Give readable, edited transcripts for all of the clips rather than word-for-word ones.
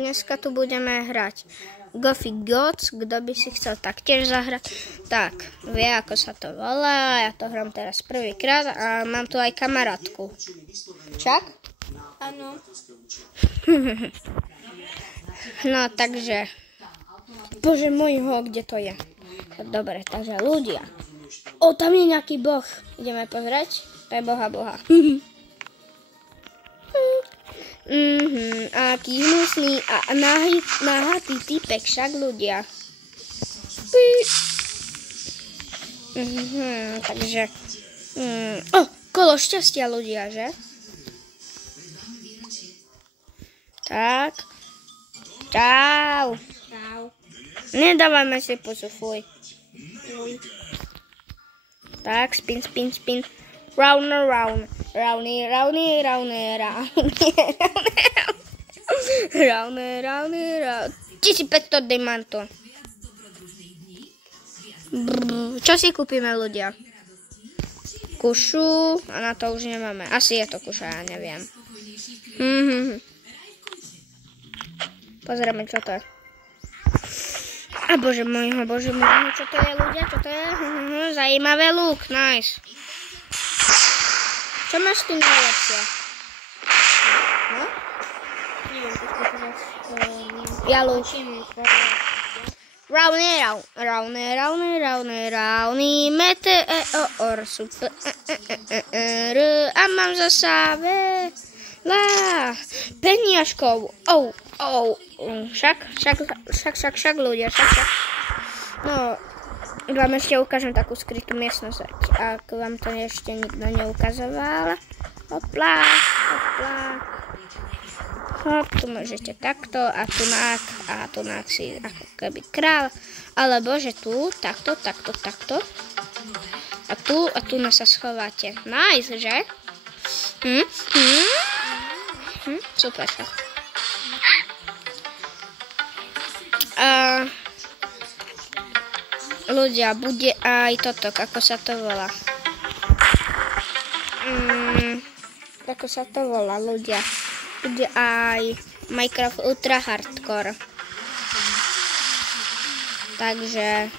Dneska tu budeme hrať Gothic Gods, kto by si chcel taktiež zahrať, tak vie, ako sa to volá. Ja to hrám teraz prvýkrát a mám tu aj kamarátku. Však? Áno. No, takže... Bože môjho, kde to je? Dobre, takže ľudia. O, tam je nejaký boh. Ideme pozrieť? To je boha. Aký hnusný a nahatý typek, však ľudia. Takže... kolo šťastia, ľudia, že? Tak. Čau. Nedávame si pusu, fuj. Tak, spin. Round. Round. 1500 diamantov. Čo si kúpime, ľudia? Kušu, a na to už nemáme. Asi je to kuša, ja neviem. Pozrieme, čo to je. A bože môjho, čo to je, ľudia, čo to je? Zajímavé luk, nice. Čo máš ty najlepšie? No? Neviem, počkaj teraz. Ja luk. Ravný, meteor, super, a mám zasa veľa peniažkov, však ľudia, no, vám ešte ukážem takú skrytú miestnosť, ak vám to ešte nikto neukazoval, hopla, hop, tu môžete takto a tu si ako keby král, alebo že tu, takto a tu sa schováte. Nice, že? Super. Ľudia, bude aj toto, ako sa to volá. Ako sa to volá, ľudia. Bude aj Minecraft Ultra Hardcore. Takže...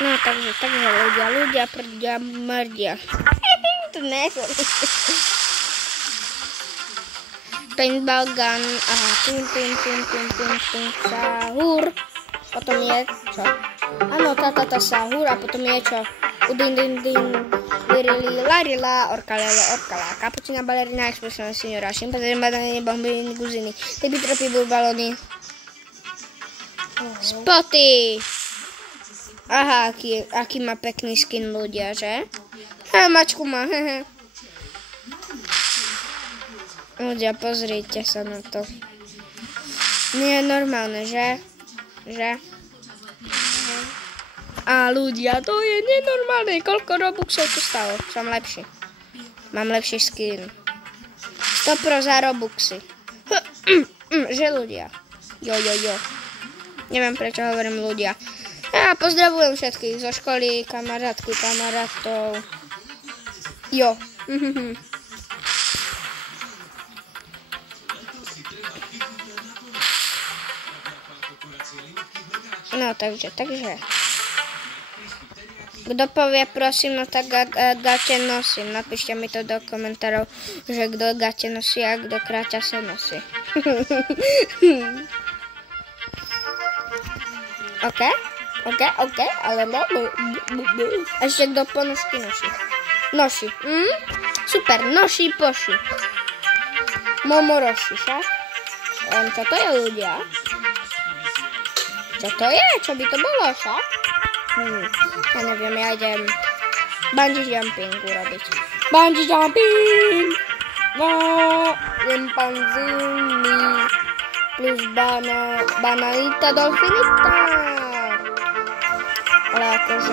No, takže ľudia prdia mrdia. To nesol. Paintball gun, aha, pum, sahur. Potom je čo? Áno, táto sahur a potom je čo? Udin, larila, orkalelo, orkala, kapucina, balerina, expression, signora, šimpanzé, badanie, bombiny, guziny, typy, tropy, balóny, spoty. Aha, aký má pekný skin, ľudia, že? Mačku má, Ľudia, pozrite sa na to. Nie je normálne, že? A ľudia, to je nenormálne. Koľko robuxov to stalo? Som lepší. Mám lepší skin. 100% za robuxy. Že ľudia? Jo. Neviem, prečo hovorím ľudia. Ja pozdravujem všetkých zo školy, kamarátky, kamarátov. Jo. No, takže. Kto povie, prosím, no tak gate nosím. Napíšte mi to do komentárov, že kto gate nosí a kto kráťa sa nosí. OK, ale ešte kto ponožky nosí. Super, noší, poši. Momoroši, však? Čo to je, ľudia? Čo to je? Čo by to bolo, však? Ja neviem, ja idem bungee jumping urobiť. Bungee jumping! Šimpanzini plus bananita dolfinita. Ale akože.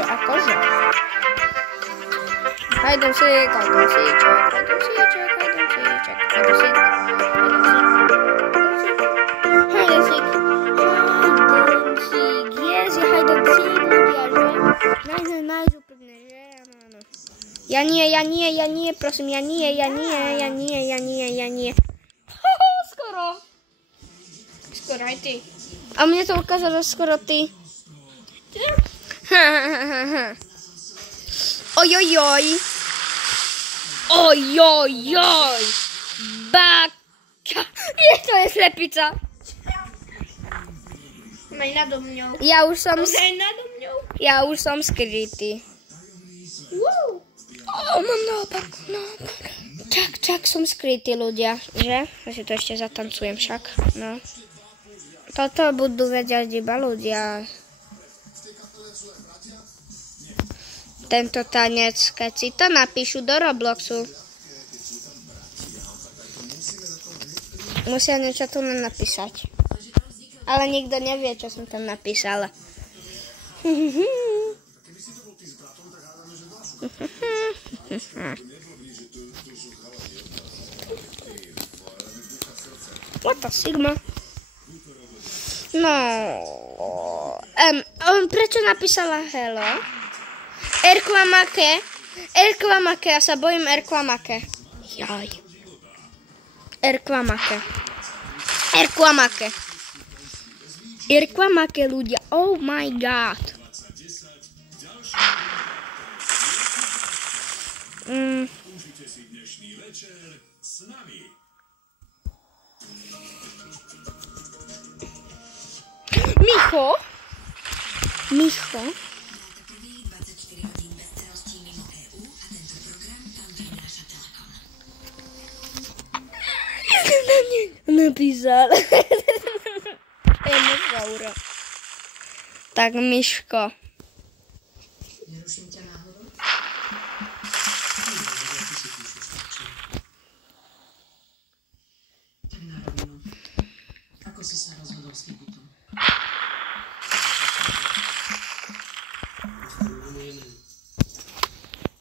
Hide and seek. Hide and seek. Ja nie, prosím, ja nie. Skoro aj ty. A mne to ukázalo skoro ty. Ojojoj. Baka. To je slepica. Maj nado mňou. Ja už som Nado mňou. skrytý. Mám naopak. Čak, som skrytý, ľudia, že? Ja si to ešte zatancujem však, no. Toto budú vedieť iba ľudia. Tento tanec, keď si to napíšu do Robloxu. Musia niečo tu napísať. Ale nikto nevie, čo som tam napísala. What the sigma? No. Prečo napísala hello? Erklamake, ja sa bojím Erklamake. Jaj. Erklamake, ľudia. Oh my god. Micho. Napísal. Dinosaura. Tak Miško. Neruším ťa náhodou? Tak na rovinu. Ako si sa rozhodol s Kibutom?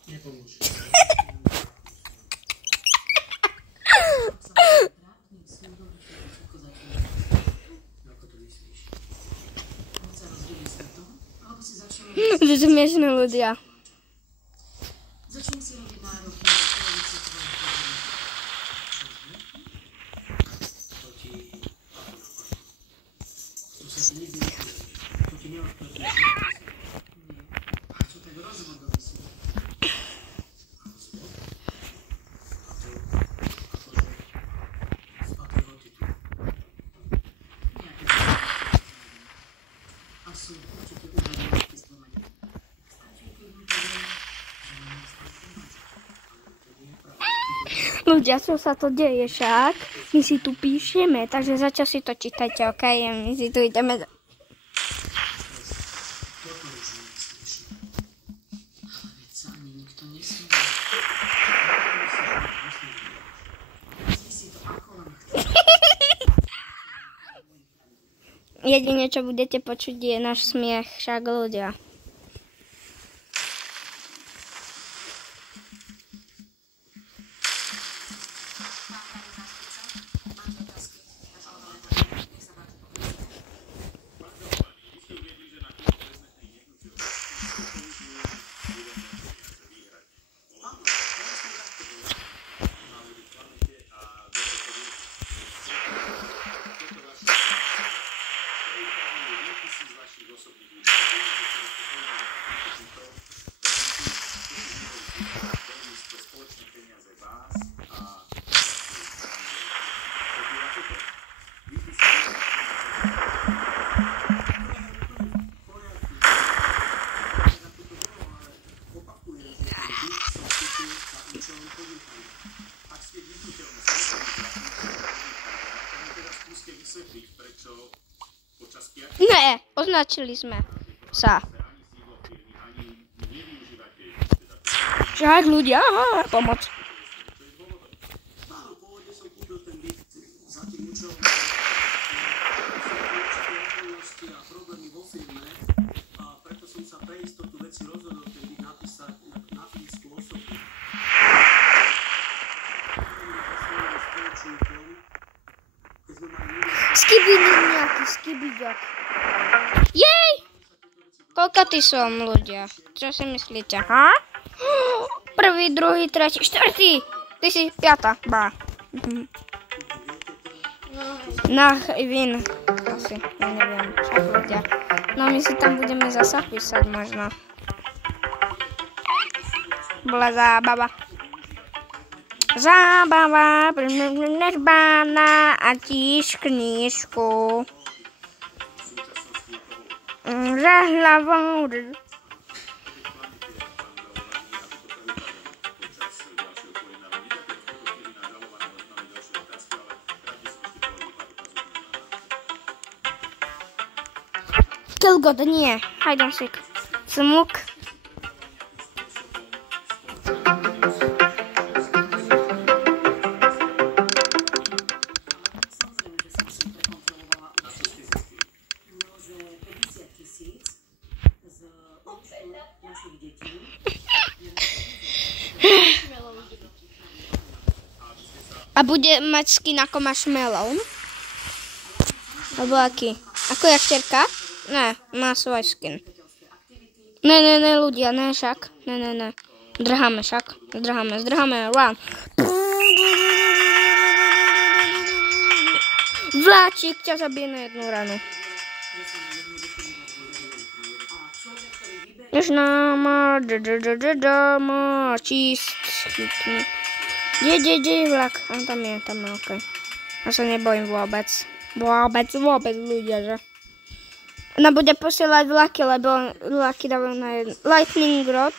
Nepomôže. To sú smiešné ľudia. Začnem si robiť nárok na polovicu tvojho pohodlí. To sa ti nikdy nepovedí. To ti neodplatí. A čo tak rozvodový si? Rozvod? A to z patriotitu. A sú určite uvedené v sklamaní. Ľudia, čo sa to deje však? My si tu píšeme, takže začal si to čítajte, ok? My si tu ideme... Toto už nemyslíš. Ale veď sa ani nikto nesmie. Myslí si to ako len chce. Jedine, čo budete počuť, je náš smiech, však ľudia. Ne, označili sme sa. Však ľudia, pomoc. Skibidok. Jej! Koľko ty som, ľudia? Čo si myslíte, ha? Prvý, druhý, tretí, štvrtý. Ty si piata. Bá. Na vin. Asi, ja neviem. Však ľudia. No my si tam budeme zasa písať možno. Bola zábava. Zábava, než bána a tíž knížku. Za hlavou. Kilgod, nie. Hide and seek. Smuk. A bude mať skin ako Marshmallow? Alebo aký? Ako jašterka? Ne, má svoj skin. Ne, ľudia, ne však. Ne. Drháme však. Zdrháme. Wow. Vláčik ťa zabije na jednu ranu. Nežnáma, číst, chytný. Kde, vlak? Tam je, okej. Ja sa nebojím vôbec. Vôbec, ľudia, že? Ona bude posielať vlaky, lebo vlaky dávajú na jedno. Lightning rod.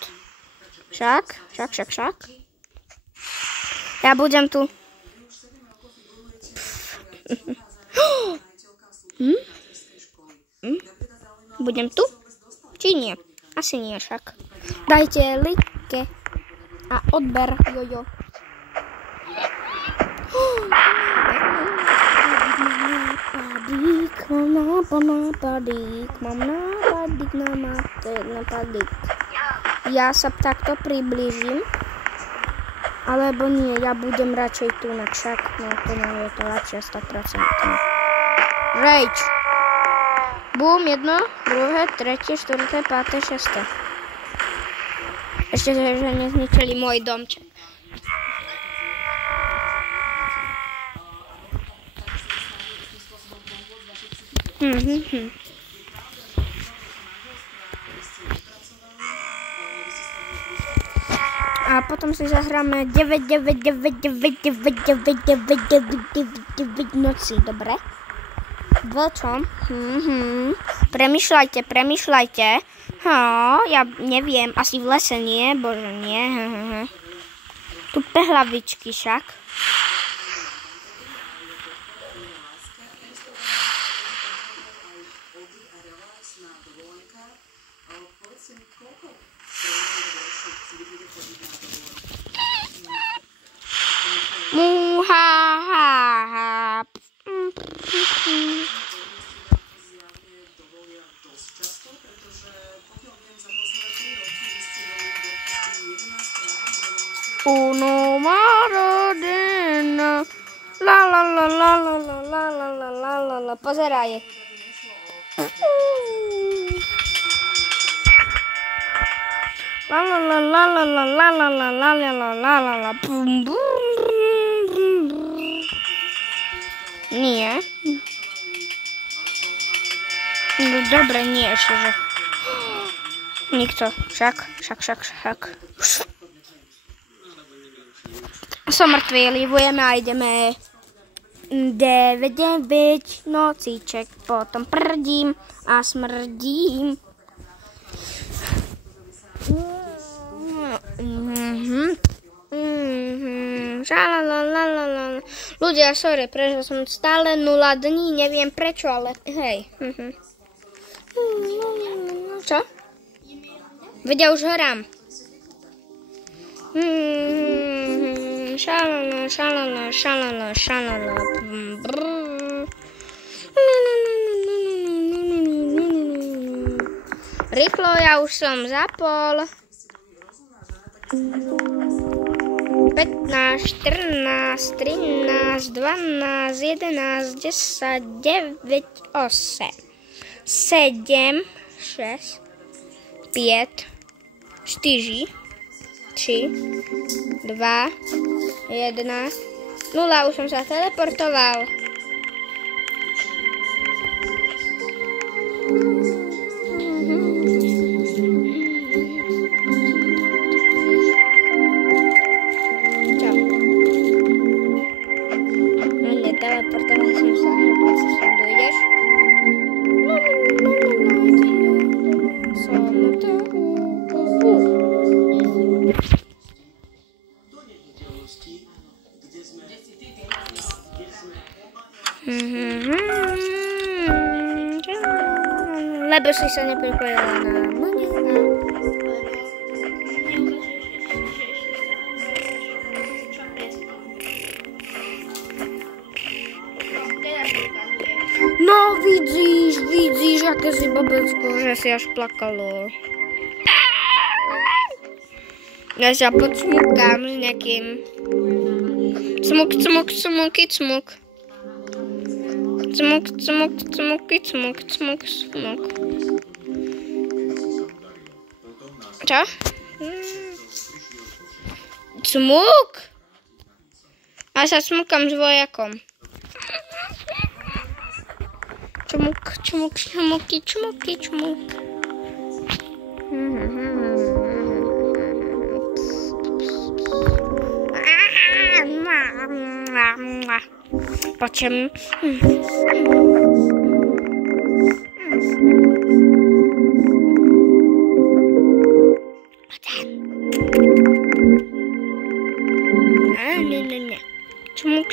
Však. Ja budem tu. Budem tu? Či nie? Asi nie však. Dajte like a odber, jojo. Mám nápadík. Ja sa takto priblížim. Alebo nie, ja budem radšej tu na však. No to je to lepšie 100%. Rage. Bum, 1, 2, 3, 4, 5, 6. Ešte, že nezničili môj domček. A potom si zahráme 9 noci, dobre? Čo? Premýšľajte. Ja neviem, asi v lese nie, bože nie. Tu hlavičky však. Muhaha. Uno marodena. La. Pozeraj. La. Nie. No dobre, nie ešte, že... Nikto. Však. Som mŕtvý, livujeme a ideme 9 nocíček, potom prdím a smrdím. Ľudia, sorry, prežil som stále 0 dní, neviem prečo, ale hej. Čo? Vedia, už hrám. Šalala. Rýchlo, ja už som zapol. 15, 14, 13, 12, 11, 10, 9, 8, 7, 6, 5, 4, 3, 2, 1, 0. Už som sa teleportoval. Čo? No neteleportoval som sa, keď sa sem dojdeš. Do nehnuteľnosti, kde sme Lebo si sa nepripojila na Monika. No vidíš, aké si babecko, že si až plakalo. Ja sa podsmukám s nejakým cmuk. Čo? Cmuk? A sa cmukám s vojakom. Čmuk. Počem. Ne. Čmuk,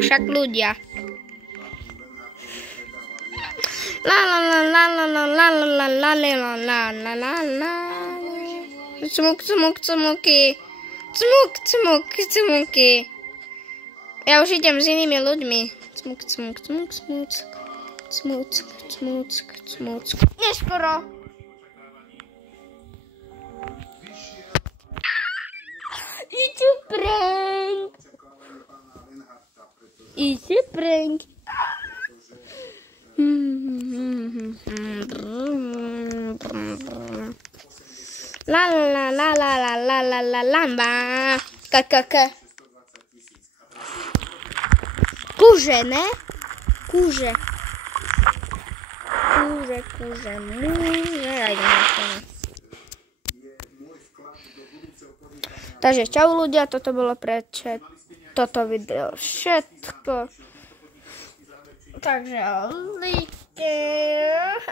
však ľudia. Cmuky. Ja už idem s inými ľuďmi. Cmuk. Neskoro. It's a prank. Lamba. Kurze, ne? Kurze. Takže čau ľudia, toto bolo pre toto video všetko. Takže like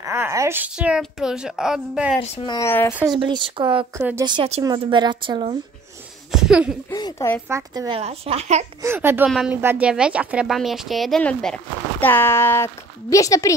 a ešte plus odber sme fest blízko k 10 odberateľom. To je fakt veľa však, lebo mám iba 9 a treba mi ešte jeden odber. Tak biežte pri